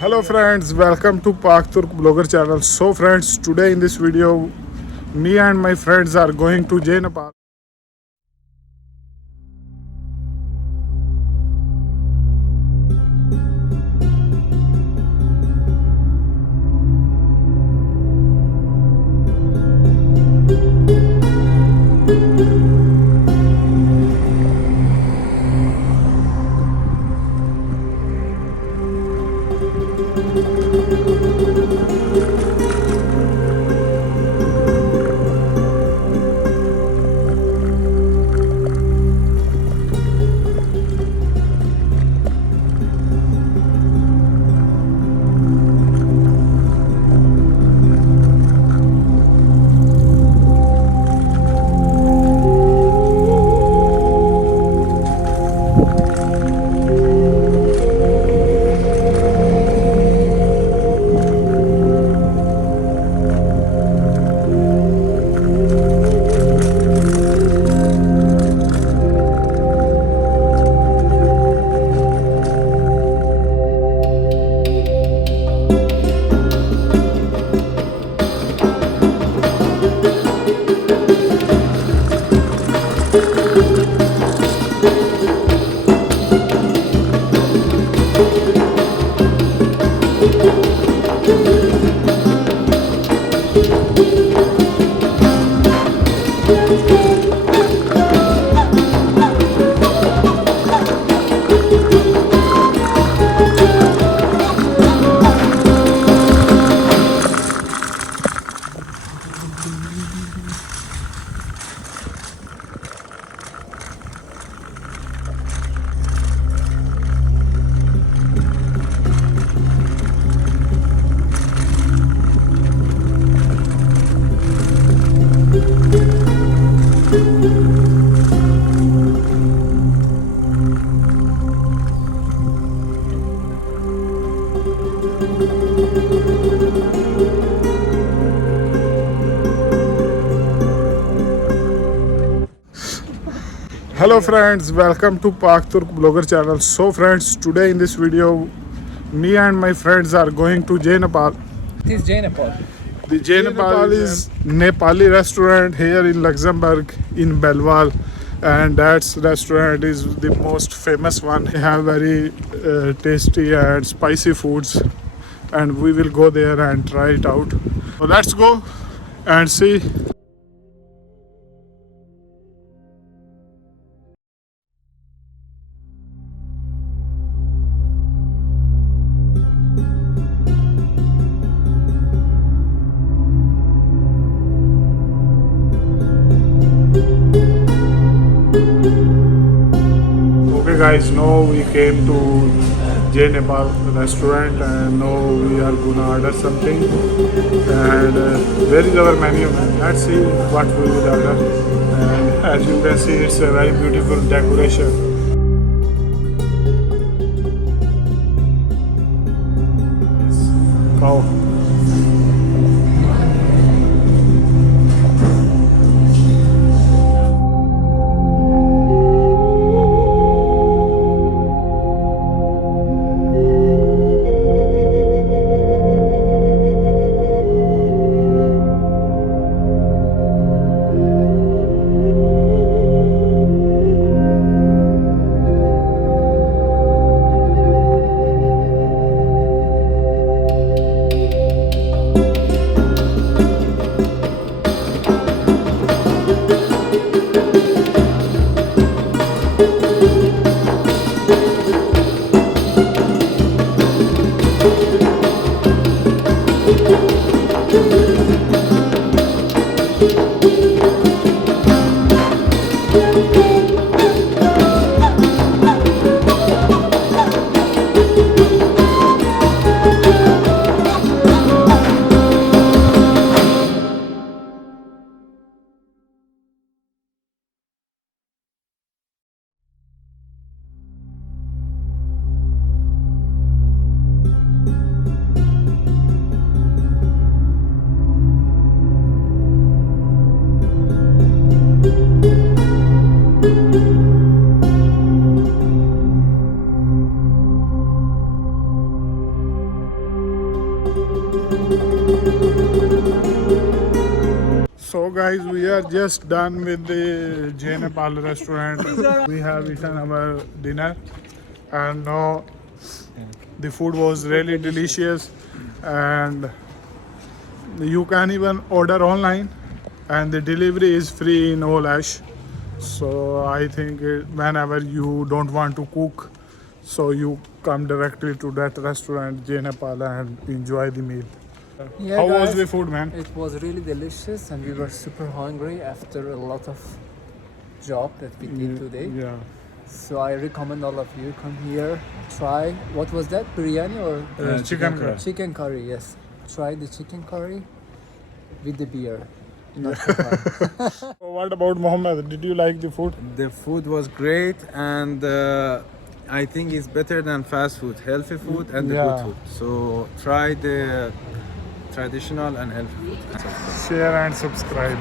Hello friends, welcome to Pak Turk Blogger channel. So friends, today in this video, me and my friends are going to Je Napal. Hello friends, welcome to Pak Turk Blogger channel. So friends, today in this video, me and my friends are going to Je Napal. This is Je Napal. The Je Napal is Nepali restaurant here in Luxembourg in Belval, and that restaurant is the most famous one. They have very tasty and spicy foods, and we will go there and try it out. So let's go and see. Okay guys, now we came to Je Napal restaurant and now we are gonna order something, and where is our menu? Let's see what we will order. And as you can see, it's a very beautiful decoration. Cow. So guys, we are just done with the Je Napal restaurant. We have eaten our dinner and now the food was really delicious, and you can even order online and the delivery is free in all ash. So I think whenever you don't want to cook, so you come directly to that restaurant Je Napal and enjoy the meal. Yeah, How was guys, the food, man? It was really delicious, and we were super hungry after a lot of job that we did today. Yeah. So I recommend all of you come here, try. What was that? Biryani or Chicken curry. chicken curry? Yes, try the chicken curry with the beer. Not the curry. What about Mohammed? Did you like the food? The food was great, and I think it's better than fast food, healthy food and the Yeah. good food. So try the traditional and healthy food. Share and subscribe.